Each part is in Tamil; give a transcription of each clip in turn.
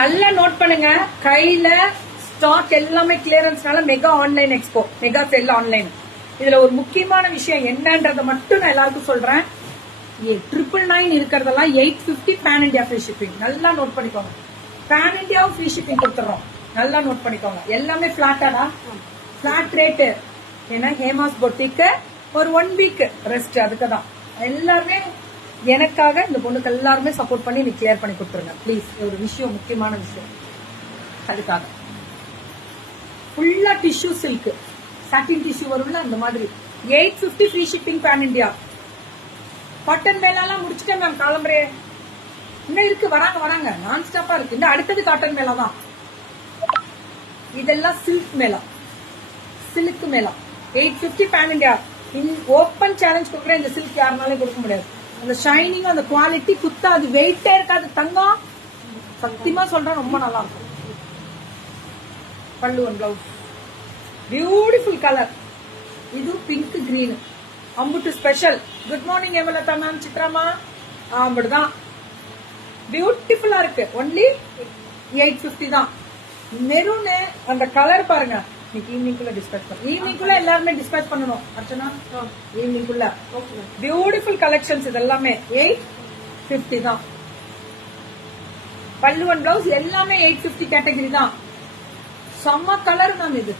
நல்லா நோட் பண்ணுங்க. கையில ஸ்டாக் எல்லாமே கிளியரன்ஸ்னால மெகா ஆன்லைன் எக்ஸ்போ, மெகா செல் ஆன்லைன். இதுல ஒரு முக்கியமான விஷயம் என்னன்றத மட்டும் நான் எல்லாருக்கும் சொல்றேன். 999 இருக்கிறதெல்லாம் 850 பேன் இண்டியா ஃப்ரீ ஷிப்பிங். நல்லா நோட் பண்ணிக்கோங்க. பேன் இண்டியாவும் ஃப்ரீ ஷிப்பிங் கொடுத்துறோம். நல்லா நோட் பண்ணிக்கோங்க. எல்லாமே பிளாட்டாடா, பிளாட் ரேட்டு. ஏன்னா ஹேமாஸ் பொட்டிக்கு ஒரு 1 வீக் ரெஸ்ட். அதுக்குதான் எல்லாருமே எனக்காக இந்த பொண்ணுக்கு எல்லாருமே சப்போர்ட் பண்ணி நீ கிளியர் பண்ணி கொடுத்துருங்க ப்ளீஸ். ஒரு விஷயம், முக்கியமான விஷயம். அதுக்காக ஃபுல்லா டிஷ்யூ சில்க், சாட்டின் டிஷ்யூ வரும்ல, அந்த மாதிரி 850 free shipping pan India. Cotton மேலாம் முடிச்சுட்டேன் மேம். காலம்பரே இன்னும் இருக்கு, வராங்க நான் ஸ்டாப்பா இருக்கு. இந்த அடுத்தது காட்டன் மேலா தான். இதெல்லாம் சில்க் மேலா, சில்க் மேலா 850 பேன் இண்டியா. ஓப்பன் சேலஞ்ச் கொடுக்குறேன். இந்த சில்க் யாருனாலும் கொடுக்க முடியாது. அந்த ஷைனிங், அந்த குவாலிட்டி குத்தாது, வெயிட்டே இருக்காது. தங்கம் சத்தியமா சொல்றேன், ரொம்ப நல்லா இருக்கும். பல்லு அண்ட் பிளவுஸ் பியூட்டிஃபுல் கலர். இது பிங்க் கிரீன் அம்புட்டு ஸ்பெஷல். குட் மார்னிங் எவலதா மேம், சித்ராமா. அப்படிதான் பியூட்டிஃபுல்லா இருக்கு. ஒன்லி 850 தான். மெரூன் அந்த கலர் பாருங்க. இன்னைக்கு ஈவினிங்குள்ள டிஸ்பேச் பண்ண, ஈவினிங்குள்ள எல்லாருமே டிஸ்பேச் பண்ணணும் அர்ச்சனா. ஈவினிங்குள்ள beautiful collections. இது எல்லாமே 850 தான். பல்லு அண்ட் பிளவுஸ் எல்லாமே 850 கேட்டகரி தான். செம்ம கலர் மேம். இது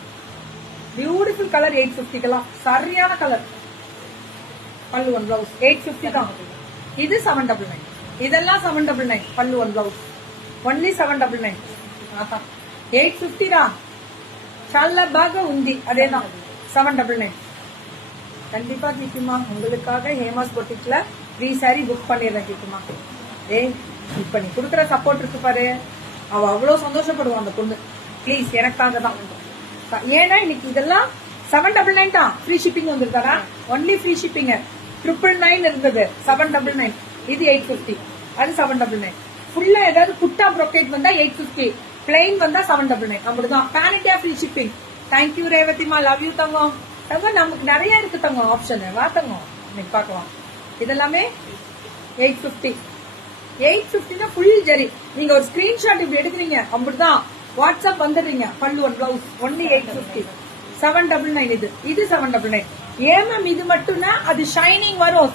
பியூட்டிஃபுல் கலர். 850க்கெல்லாம் சரியான கலர். பல்லு அண்ட் பிளவுஸ் 850 தான். இது 799. இதெல்லாம் 799. பல்லு அண்ட் பிளவுஸ் ஒன்லி 799. 850 தான். பாக உந்தி அதேதான் 799. கண்டிப்பா கீக்குமா, உங்களுக்காக ஹேமாஸ் பொட்டிக்ல 3 saree புக் பண்ணிடுறேன் கீக்குமா. இப்ப நீ குடுக்கற சப்போர்ட் இருக்கு பாரு, அவ அவ்வளவு சந்தோஷப்படுவான் அந்த பொண்ணு. பிளீஸ் எனக்காக தான். ஏன்னா இன்னைக்கு இதெல்லாம் 799 தான். ஃப்ரீ ஷிப்பிங் வந்துருக்காரா? Only free shipping. 999 இருந்தது 799. இது 850. அது 799. ஃபுல்லா ஏதாவது குட்டா ப்ரொக்கேட் வந்தா 850, பிளைன் வந்தா 799. அப்படிதான். Pan India free shipping. Thank you ரேவதிமா, லவ் யூ தங்கம். தங்கம் நமக்கு நிறைய இருக்கு தங்கம் ஆப்ஷன். வா தங்கம், இன்னைக்கு பாக்கலாம். இதெல்லாமே 850. 850 தான் ஃபுல் ஜெரி. நீங்க ஒரு ஸ்கிரீன்ஷாட் இப்படி எடுக்கிறீங்க, அப்படிதான் வாட்ஸ்அப் வந்துடுறீங்க. பல்லு ஒன் பிளவுஸ் ஒன்லி 850. 799. இது 799. ஏன் மேம் இது மட்டும்னா அது ஷைனிங் வரும்.